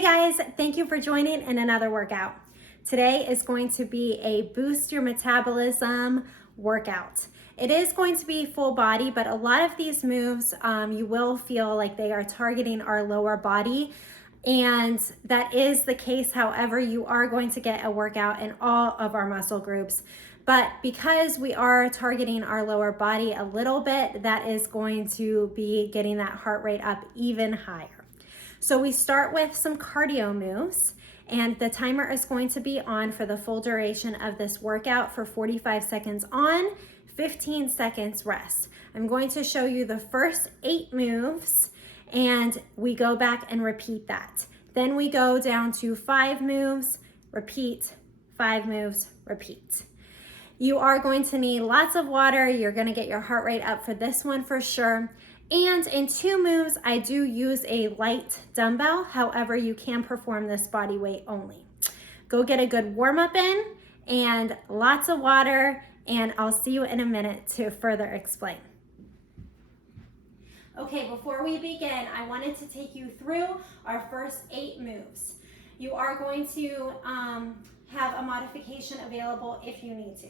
Hey guys, thank you for joining in another workout. Today is going to be a boost your metabolism workout. It is going to be full body, but a lot of these moves you will feel like they are targeting our lower body, and that is the case. However, you are going to get a workout in all of our muscle groups. But because we are targeting our lower body a little bit, that is going to be getting that heart rate up even higher. So we start with some cardio moves, and the timer is going to be on for the full duration of this workout for 45 seconds on, 15 seconds rest. I'm going to show you the first 8 moves, and we go back and repeat that. Then we go down to 5 moves, repeat, 5 moves, repeat. You are going to need lots of water. You're going to get your heart rate up for this one for sure. And in 2 moves, I do use a light dumbbell. However, you can perform this body weight only. Go get a good warm up in and lots of water, and I'll see you in a minute to further explain. Okay, before we begin, I wanted to take you through our first 8 moves. You are going to have a modification available if you need to.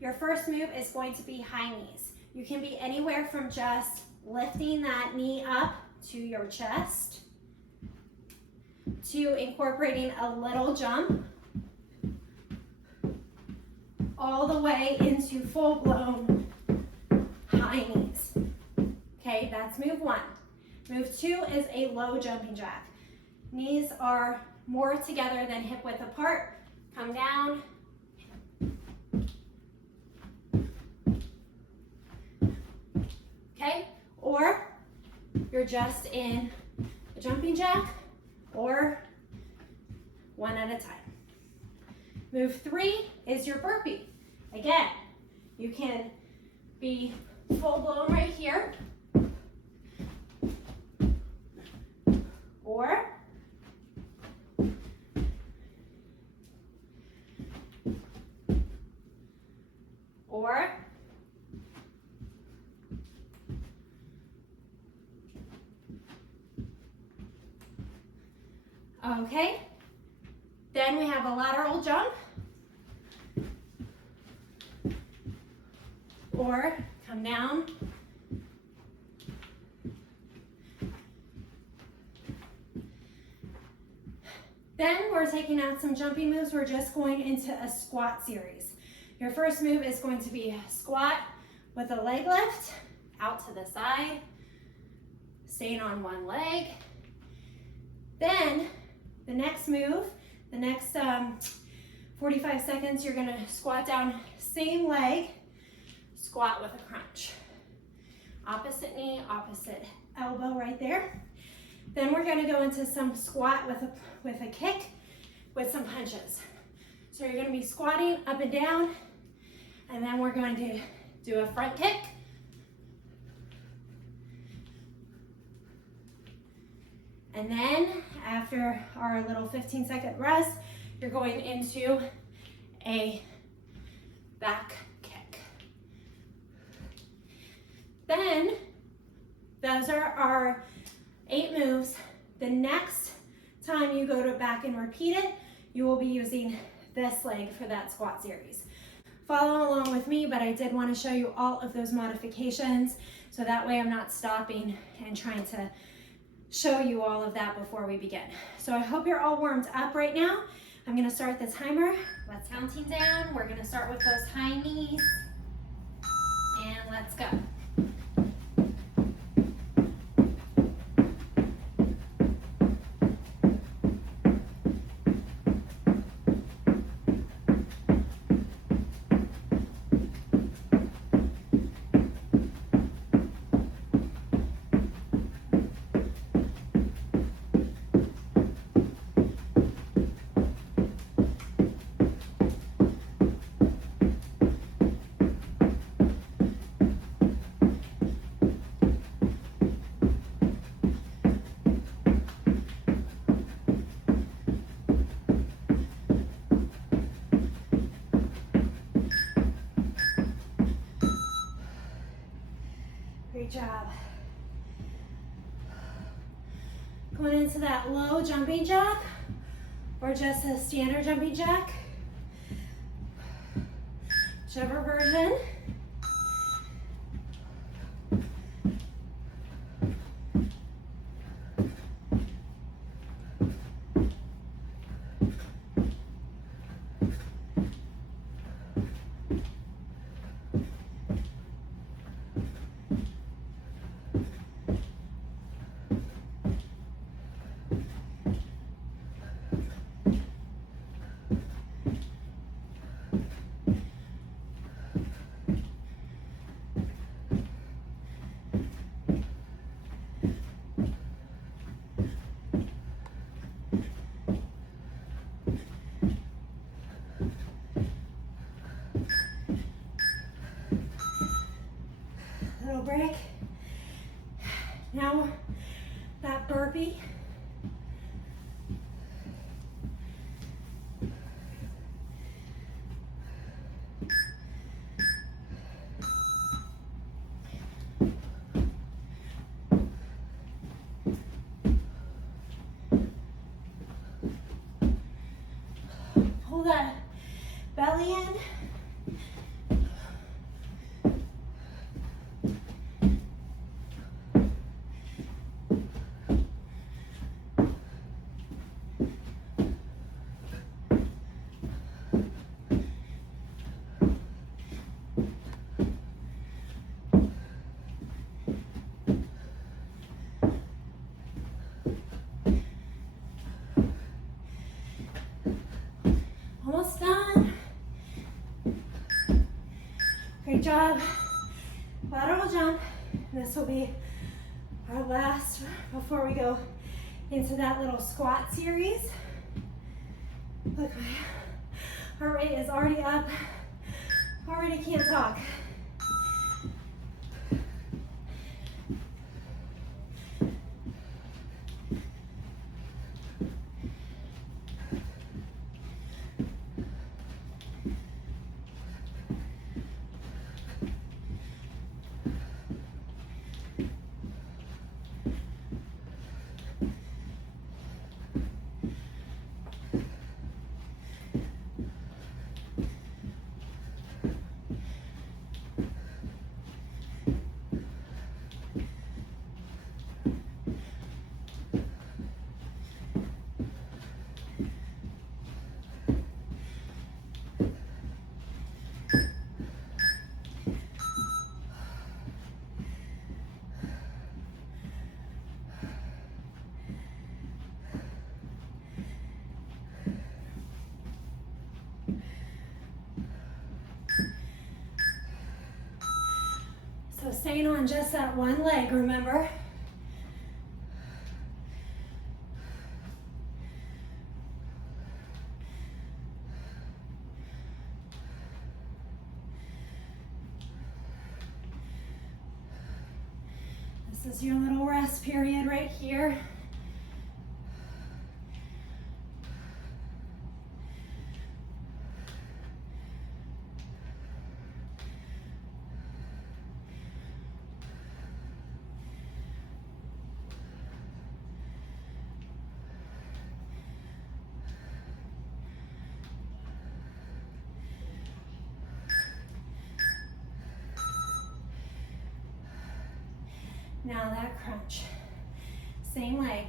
Your first move is going to be high knees. You can be anywhere from just lifting that knee up to your chest, to incorporating a little jump, all the way into full-blown high knees. Okay, that's move 1. Move 2 is a low jumping jack. Knees are more together than hip width apart. Come down. Okay, or you're just in a jumping jack, or one at a time. Move 3 is your burpee. Again, you can be full blown right here, or okay, then we have a lateral jump, or come down, then we're taking out some jumping moves. We're just going into a squat series. Your first move is going to be a squat with a leg lift out to the side, staying on one leg. Then the next move, the next 45 seconds, you're gonna squat down, same leg, squat with a crunch. Opposite knee, opposite elbow right there. Then we're gonna go into some squat with a kick with some punches. So you're gonna be squatting up and down, and then we're going to do a front kick. And then after our little 15-second rest, you're going into a back kick. Then those are our 8 moves. The next time you go to back and repeat it, you will be using this leg for that squat series. Follow along with me, but I did want to show you all of those modifications, so that way I'm not stopping and trying to show you all of that before we begin. So I hope you're all warmed up right now. I'm gonna start the timer. Let's counting down. We're gonna start with those high knees, and let's go. Great job. Going into that low jumping jack or just a standard jumping jack, whichever version. Little break. Now that burpee. Pull that belly in. Almost done. Great job. Lateral jump. This will be our last before we go into that little squat series. Look, my heart rate is already up. Already can't talk. So staying on just that one leg, remember? This is your little rest period right here. Now that crunch, same leg.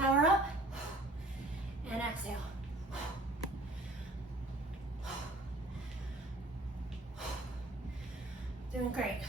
Power up and exhale. Doing great.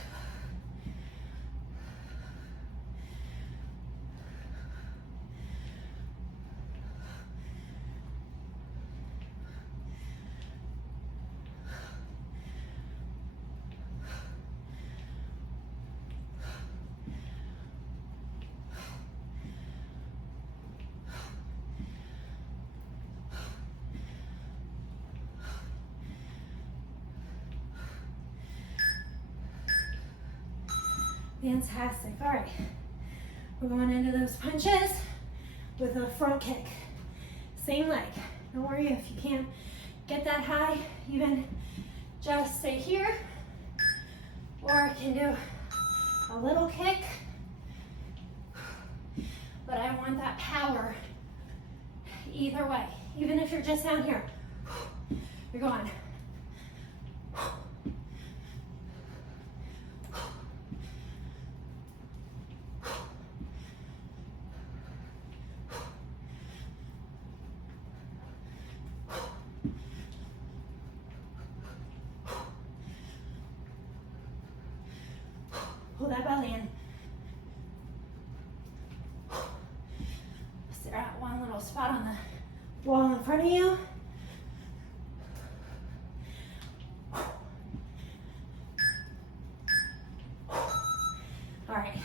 Fantastic. All right. We're going into those punches with a front kick. Same leg. Don't worry if you can't get that high, even just stay here, or I can do a little kick, but I want that power either way. Even if you're just down here, you're going. Pull that belly in. Stare at one little spot on the wall in front of you. All right,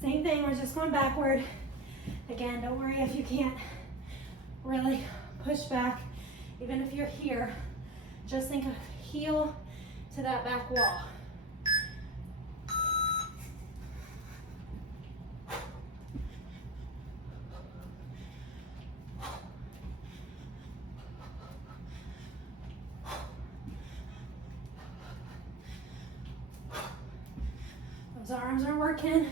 same thing, we're just going backward. Again, don't worry if you can't really push back. Even if you're here, just think of heel to that back wall. Those arms are working,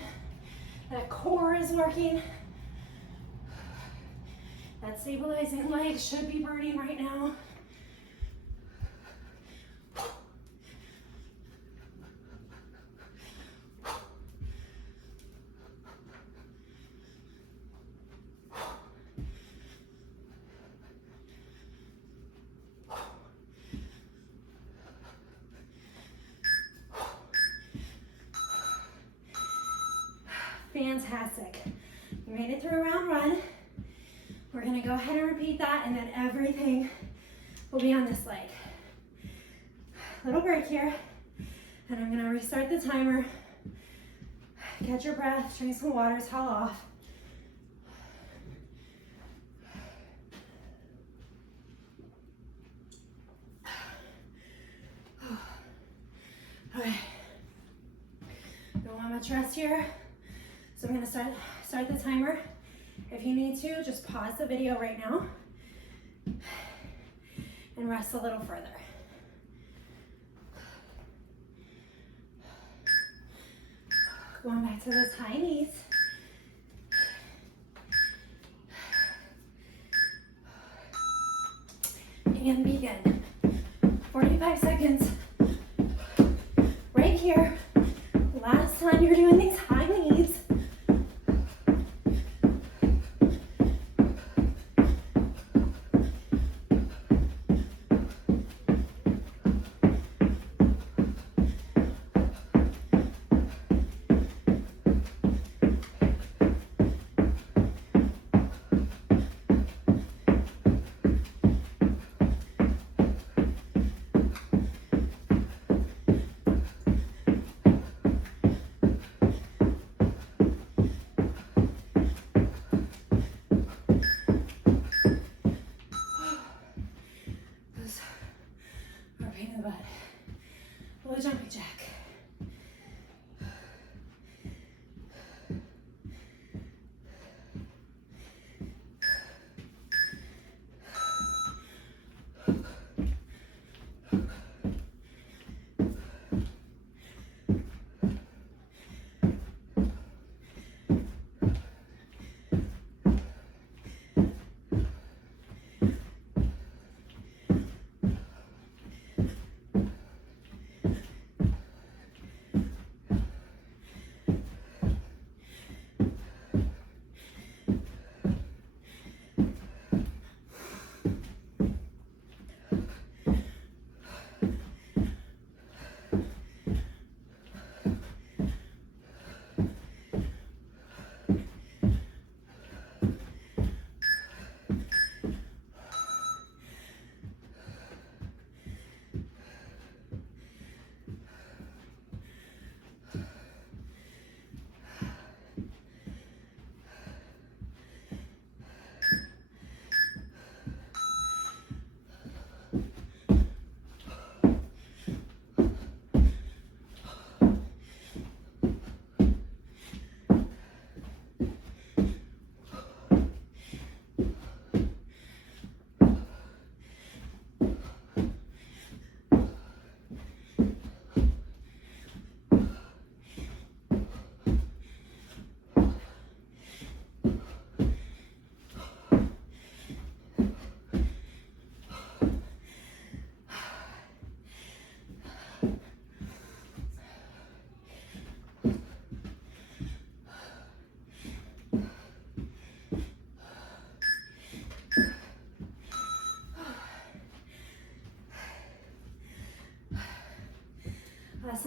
that core is working. That stabilizing leg should be burning right now. Fantastic. You made it through a round one. We're gonna go ahead and repeat that, and then everything will be on this leg. Little break here, and I'm gonna restart the timer. Catch your breath, drink some water, towel off. Okay. Don't want much rest here. So I'm gonna start the timer. If you need to, just pause the video right now and rest a little further. Going back to those high knees. And begin. 45 seconds. Right here. Last time you're doing these high knees.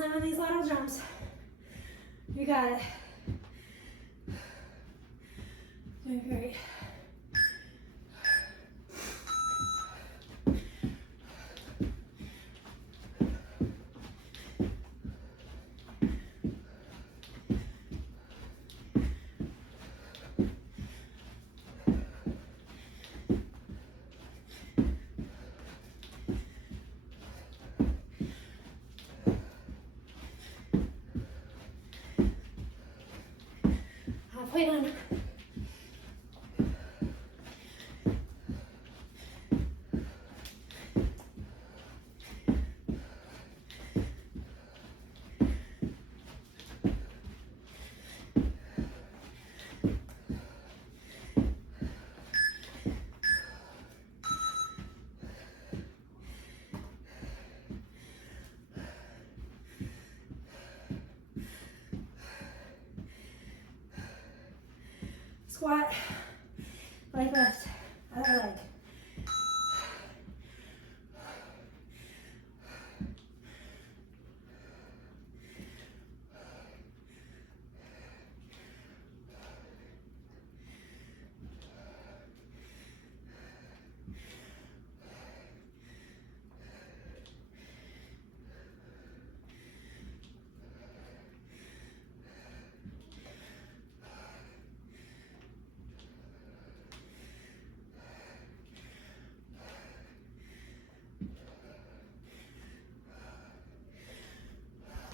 Excellent on these lateral jumps. You got it. Doing great. Halfway done. Squat, leg lift, other leg.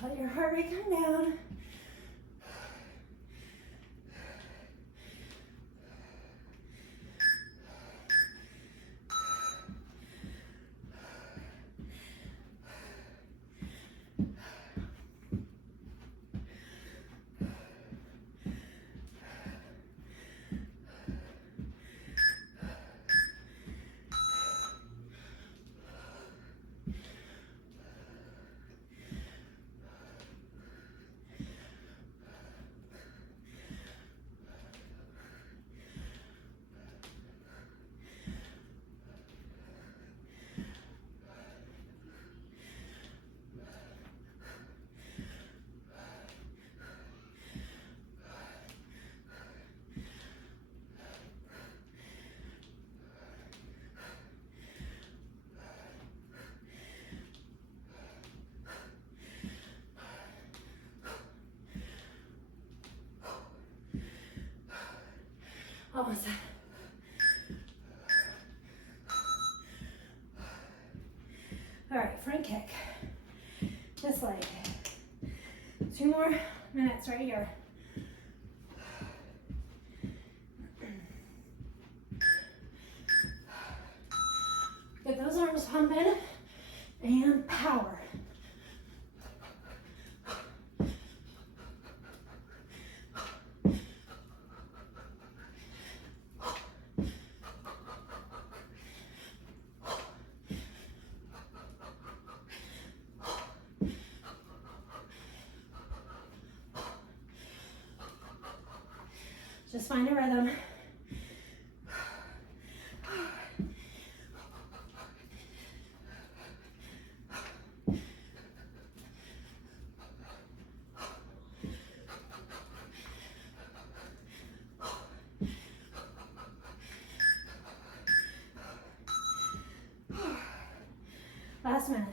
Let your heart rate come down. Almost done. All right, front kick. This leg. 2 more minutes right here. Get those arms pumping and power. Just find a rhythm. Last minute.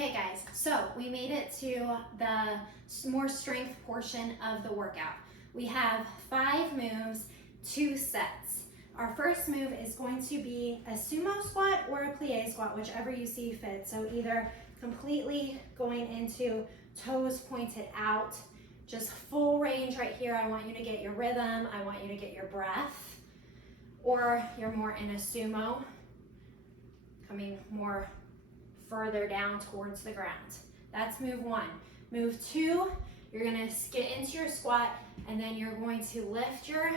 Okay guys, so we made it to the more strength portion of the workout. We have 5 moves, 2 sets. Our first move is going to be a sumo squat or a plie squat, whichever you see fit. So either completely going into toes pointed out, just full range right here. I want you to get your rhythm. I want you to get your breath. Or you're more in a sumo, coming more further down towards the ground. That's move 1. Move 2, you're gonna get into your squat and then you're going to lift your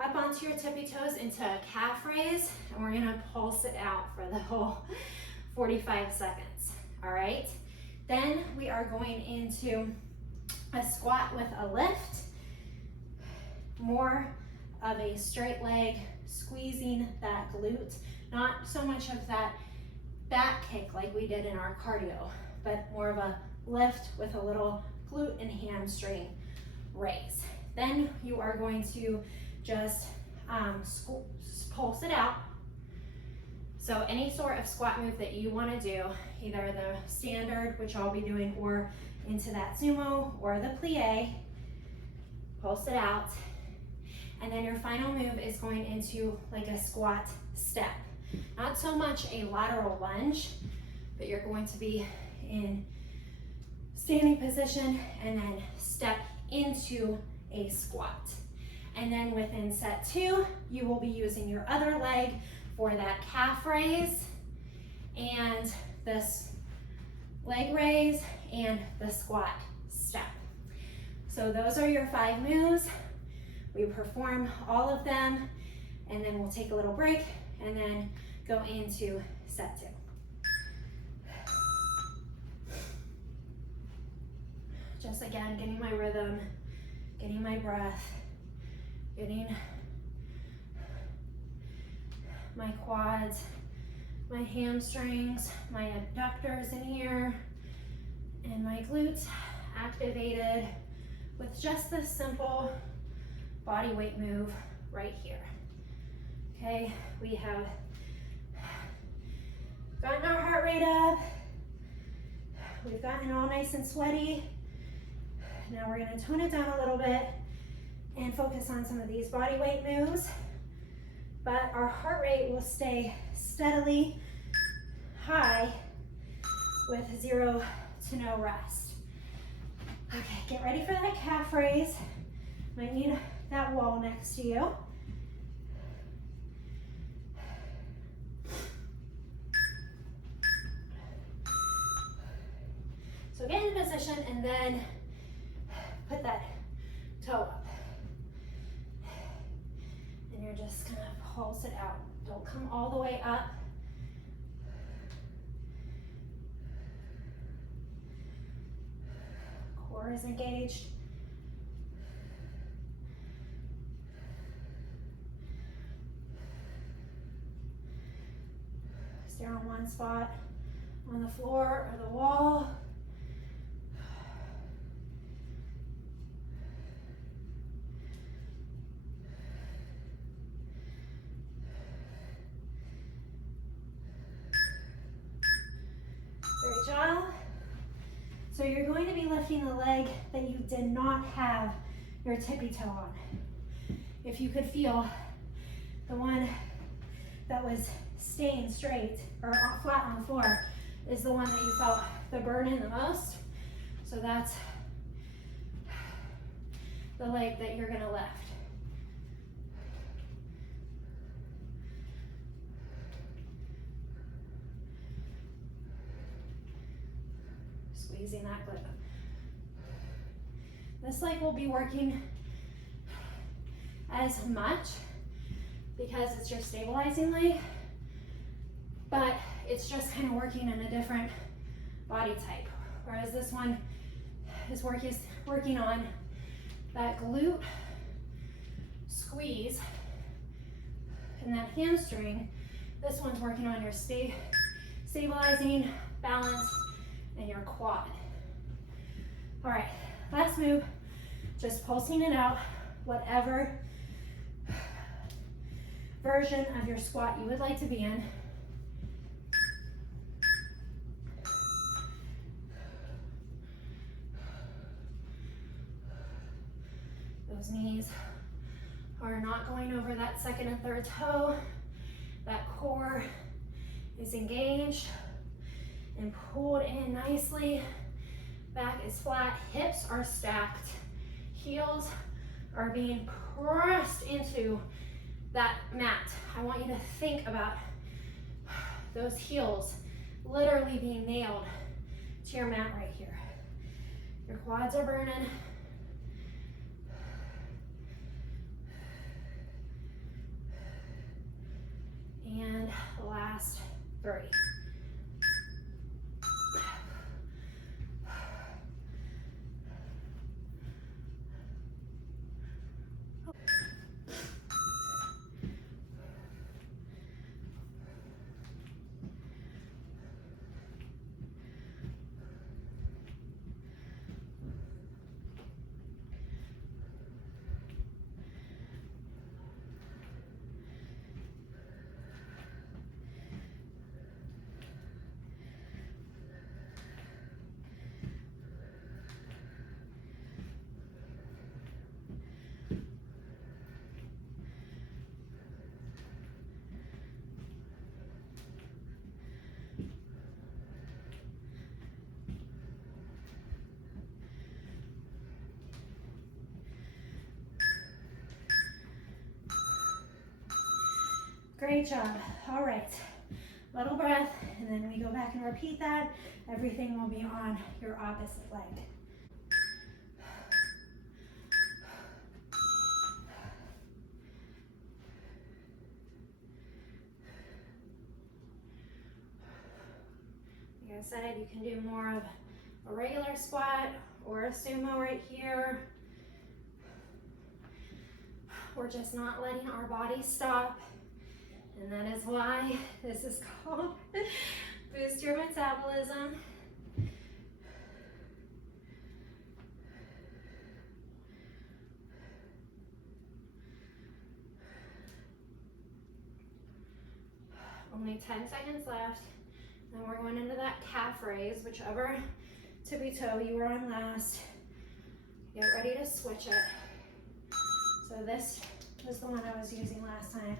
up onto your tippy toes into a calf raise, and we're gonna pulse it out for the whole 45 seconds, all right? Then we are going into a squat with a lift, more of a straight leg, squeezing that glute, not so much of that back kick like we did in our cardio, but more of a lift with a little glute and hamstring raise. Then you are going to just pulse it out. So any sort of squat move that you want to do, either the standard, which I'll be doing, or into that sumo or the plie, pulse it out. And then your final move is going into like a squat step. Not so much a lateral lunge, but you're going to be in standing position and then step into a squat. And then within set 2, you will be using your other leg for that calf raise and this leg raise and the squat step. So those are your 5 moves. We perform all of them and then we'll take a little break and then go into set 2. Just again, getting my rhythm, getting my breath, getting my quads, my hamstrings, my abductors in here, and my glutes activated with just this simple body weight move right here. Okay, we have gotten our heart rate up. We've gotten all nice and sweaty. Now we're gonna tone it down a little bit and focus on some of these body weight moves, but our heart rate will stay steadily high with 0 to no rest. Okay, get ready for that calf raise. Might need that wall next to you. So get in position and then put that toe up. And you're just gonna pulse it out. Don't come all the way up. Core is engaged. Stay on one spot on the floor or the wall. Great job. So you're going to be lifting the leg that you did not have your tippy toe on. If you could feel the one that was staying straight or flat on the floor is the one that you felt the burn in the most. So that's the leg that you're gonna lift. Squeezing that glute. This leg will be working as much because it's your stabilizing leg, but it's just kind of working in a different body type. Whereas this one is working on that glute squeeze and that hamstring. This one's working on your stabilizing, balance, and your quad. All right, last move, just pulsing it out, whatever version of your squat you would like to be in. Those knees are not going over that second and third toe. That core is engaged and pulled in nicely. Back is flat, hips are stacked. Heels are being pressed into that mat. I want you to think about those heels literally being nailed to your mat right here. Your quads are burning. And last 3. Great job. All right, little breath, and then we go back and repeat that. Everything will be on your opposite leg. Like I said, you can do more of a regular squat or a sumo right here. We're just not letting our body stop. And that is why this is called Boost Your Metabolism. Only 10 seconds left. Then we're going into that calf raise, whichever tippy toe you were on last. Get ready to switch it. So this was the one I was using last time.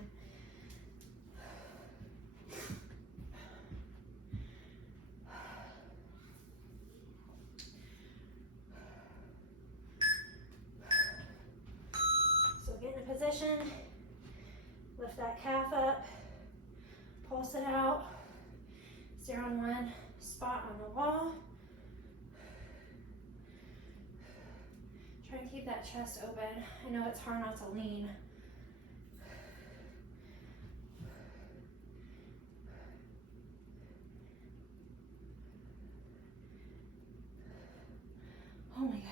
So get in a position, lift that calf up, pulse it out, stay on one spot on the wall. Try and keep that chest open. I know it's hard not to lean. Oh my goodness.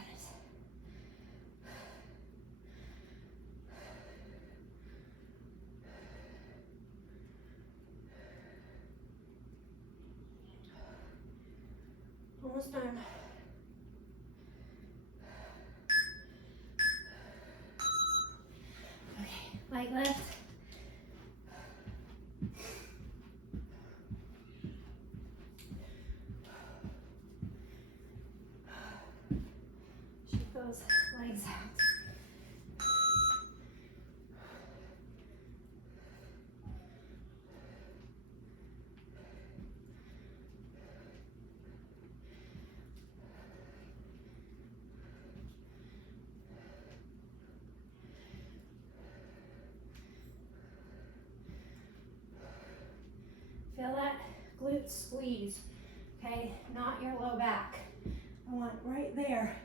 Almost done. Okay, leg lift. Shoot those legs out. Feel that glute squeeze, okay? Not your low back. I want right there.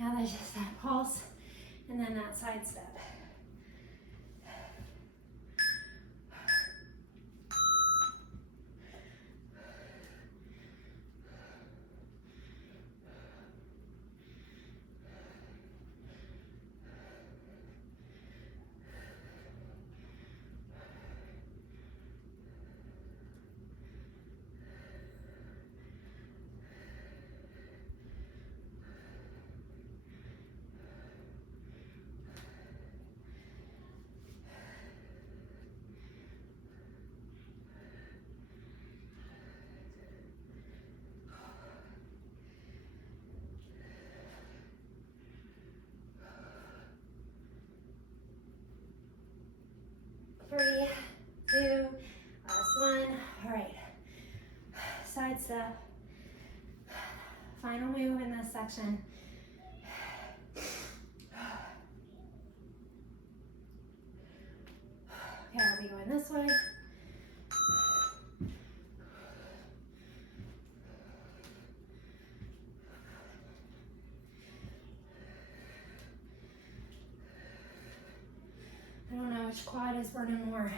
Now there's just that pulse and then that side step. 3, 2, last 1. All right, side step. Final move in this section. Okay, I'll be going this way. I don't know which quad is burning more.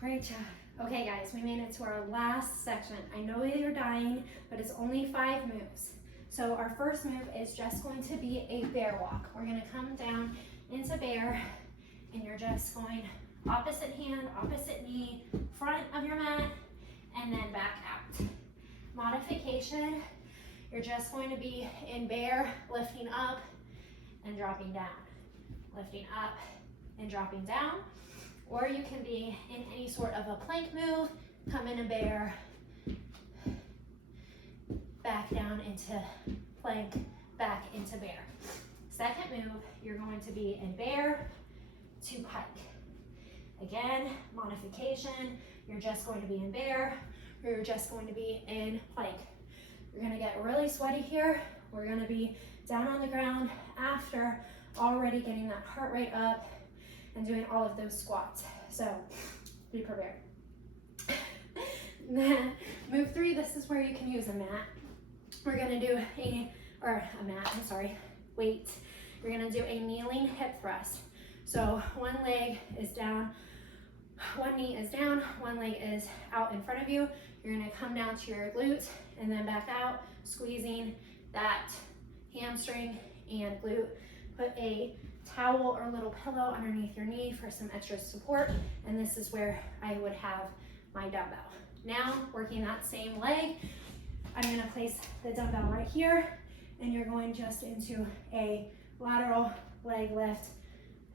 Great job. Okay guys, we made it to our last section. I know you're dying, but it's only 5 moves. So our first move is just going to be a bear walk. We're gonna come down into bear, and you're just going opposite hand, opposite knee, front of your mat, and then back out. Modification, you're just going to be in bear, lifting up and dropping down. Lifting up and dropping down. Or you can be in any sort of a plank move, come in a bear, back down into plank, back into bear. Second move, you're going to be in bear to pike. Again, modification, you're just going to be in bear, or you're just going to be in plank. You're gonna get really sweaty here. We're gonna be down on the ground after already getting that heart rate up and doing all of those squats. So be prepared. Move 3, this is where you can use a mat. We're gonna do weight. You're gonna do a kneeling hip thrust. So one leg is down, one knee is down, one leg is out in front of you. You're gonna come down to your glute and then back out, squeezing that hamstring and glute. Put a towel or little pillow underneath your knee for some extra support, and this is where I would have my dumbbell. Now, working that same leg, I'm gonna place the dumbbell right here, and you're going just into a lateral leg lift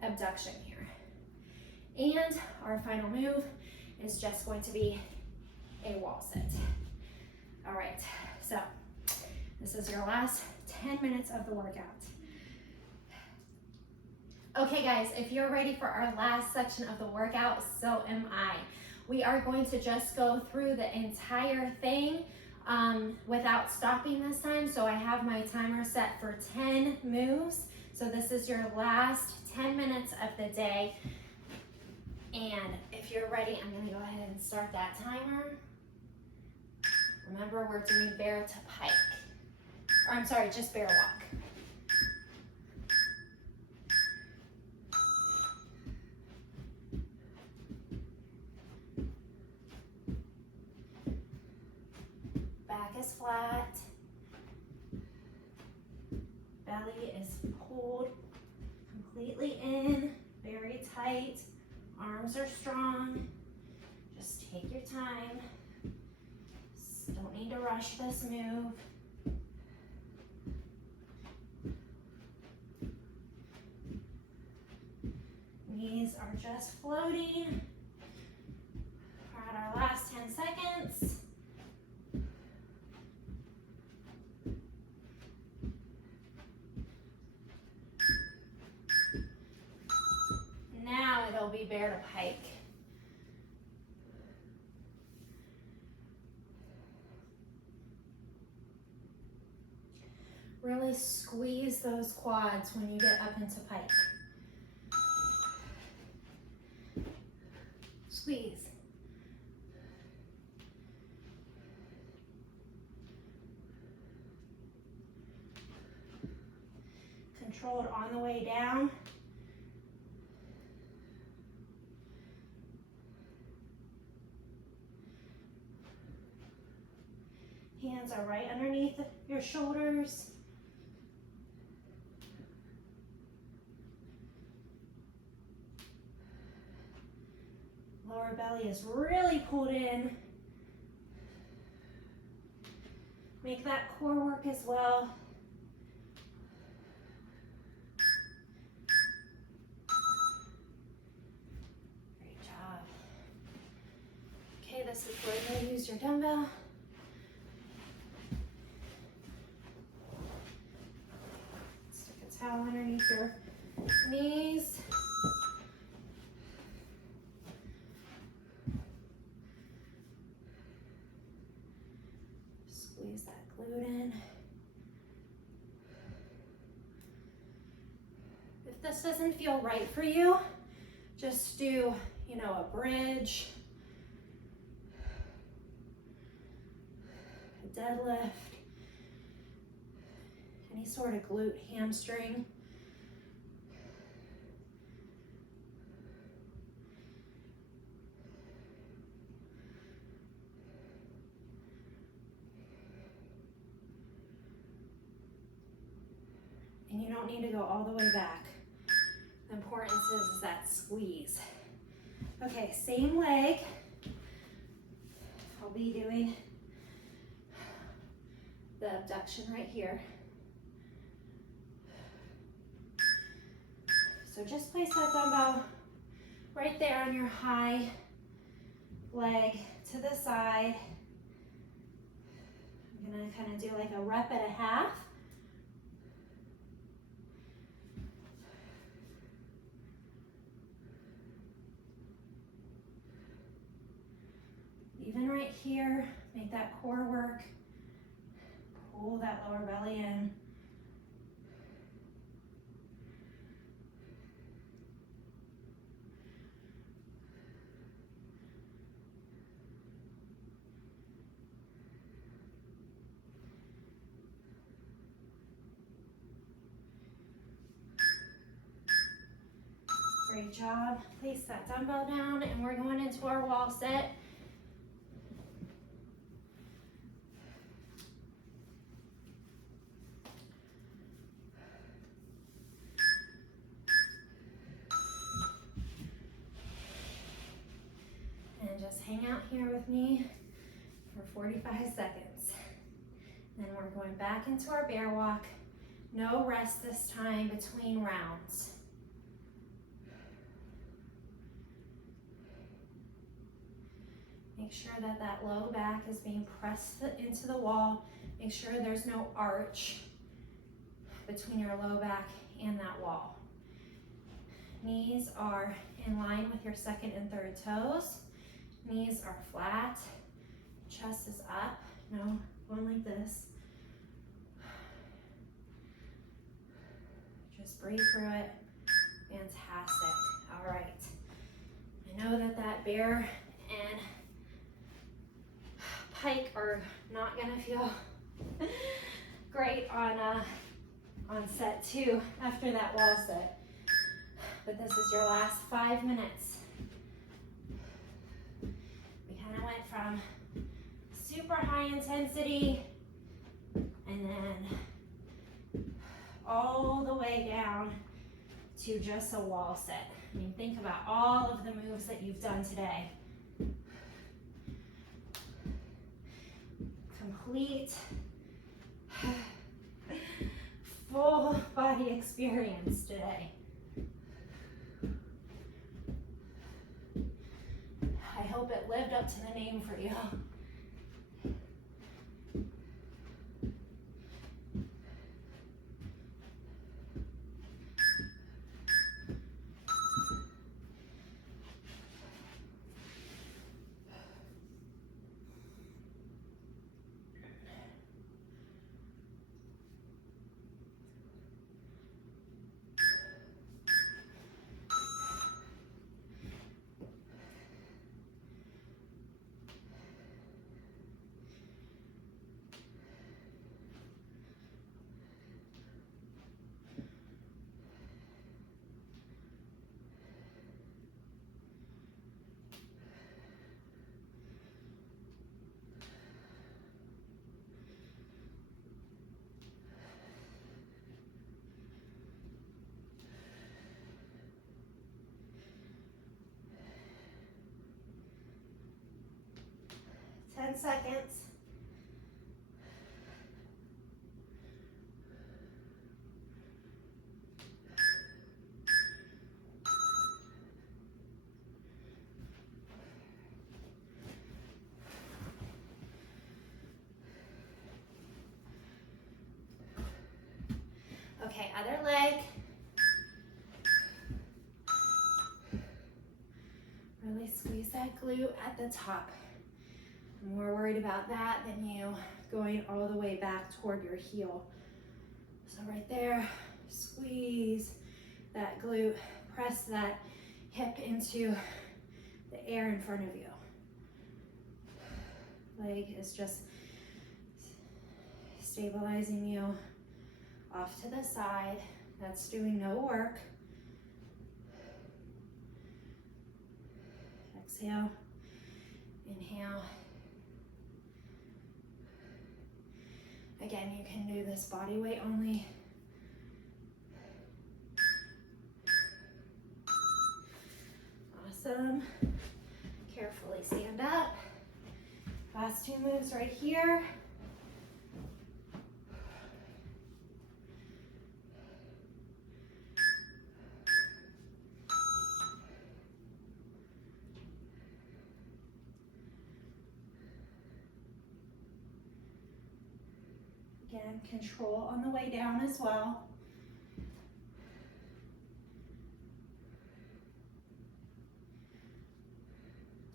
abduction here. And our final move is just going to be a wall sit. All right, so this is your last 10 minutes of the workout. Okay guys, if you're ready for our last section of the workout, so am I. We are going to just go through the entire thing without stopping this time. So I have my timer set for 10 moves. So this is your last 10 minutes of the day. And if you're ready, I'm gonna go ahead and start that timer. Remember, we're doing bear to pike. Or I'm sorry, just bear walk. Back is flat. Belly is pulled completely in, very tight. Arms are strong. Just take your time. Don't need to rush this move. Knees are just floating. We're at our last 10 seconds. Now it'll be bear to pike. Really squeeze those quads when you get up into pike. Squeeze. Controlled on the way down. Hands are right underneath your shoulders. Lower belly is really pulled in. Make that core work as well. Great job. Okay, this is where you're gonna use your dumbbell. Stick a towel underneath your knees. Squeeze that glute in. If this doesn't feel right for you, just do, a bridge, a deadlift, any sort of glute hamstring. And you don't need to go all the way back. The importance is that squeeze. Okay, same leg. I'll be doing the abduction right here. So just place that dumbbell right there on your high leg to the side. I'm gonna kind of do like a rep and a half. Even right here, make that core work. Pull that lower belly in. Great job. Place that dumbbell down and we're going into our wall set. And just hang out here with me for 45 seconds. Then we're going back into our bear walk. No rest this time between rounds. Make sure that that low back is being pressed into the wall. Make sure there's no arch between your low back and that wall. Knees are in line with your second and third toes. Knees are flat. Chest is up. No, going like this. Just breathe through it. Fantastic. All right. I know that bear and pike are not gonna feel great on set 2 after that wall set. But this is your last 5 minutes. We kind of went from super high intensity and then all the way down to just a wall set. I mean, think about all of the moves that you've done today. Complete full body experience today. I hope it lived up to the name for you. 10 seconds. Okay, other leg. Really squeeze that glute at the top. I'm more worried about that than you going all the way back toward your heel. So right there, squeeze that glute, press that hip into the air in front of you. Leg is just stabilizing you off to the side. That's doing no work. Exhale, inhale. Again, you can do this body weight only. Awesome. Carefully stand up. Last two moves right here. Again, control on the way down as well.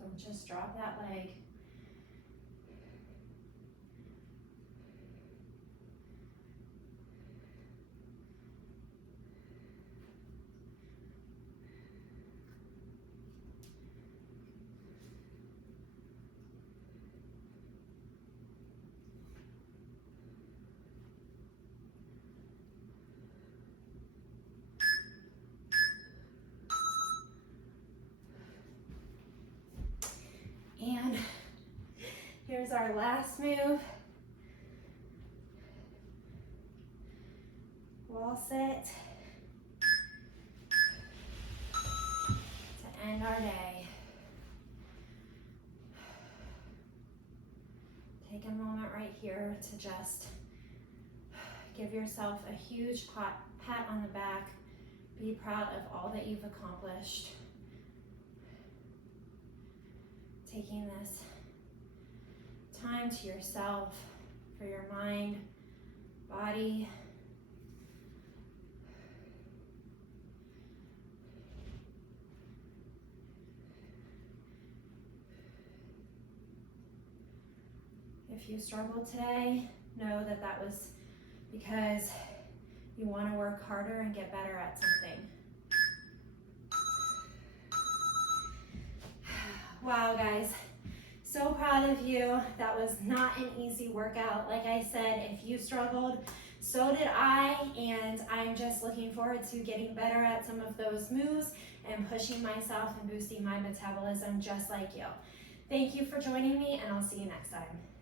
Don't just drop that leg. And here's our last move. Wall sit to end our day. Take a moment right here to just give yourself a huge pat on the back. Be proud of all that you've accomplished. Taking this time to yourself, for your mind, body. If you struggled today, know that that was because you want to work harder and get better at something. Wow, guys, so proud of you. That was not an easy workout. Like I said, if you struggled, so did I, and I'm just looking forward to getting better at some of those moves and pushing myself and boosting my metabolism just like you. Thank you for joining me, and I'll see you next time.